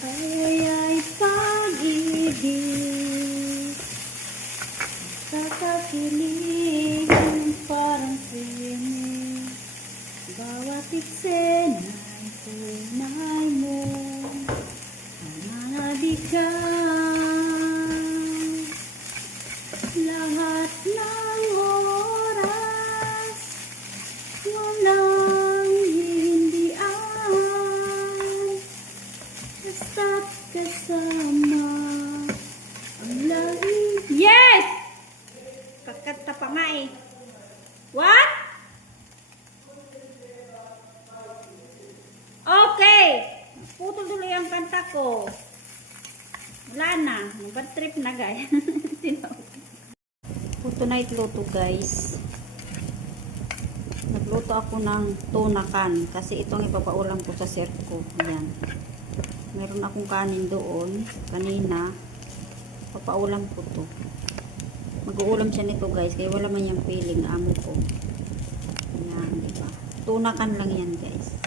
Kaya'y pag-ibig, kakakilig parang sinig. Bawat iksena'y tunay mo, nananaligan. Lahat ng oras, walang hindian. Basta't kasama ang langit. Yes! Kakanta pa nga eh. What? Okay. Putol tuloy ang kanta ko. Wala na. Bad trip na guys. Puto na itluto guys. Nagluto ako ng tuna can. Kasi itong ipapaulam ko sa sir ko. Ayan. Meron akong kanin doon. Kanina. Papaulam ko to. Mag-uulam siya nito guys. Kaya wala man yung feeling. Amo ko. Ayan. Diba? Tuna can lang yan guys.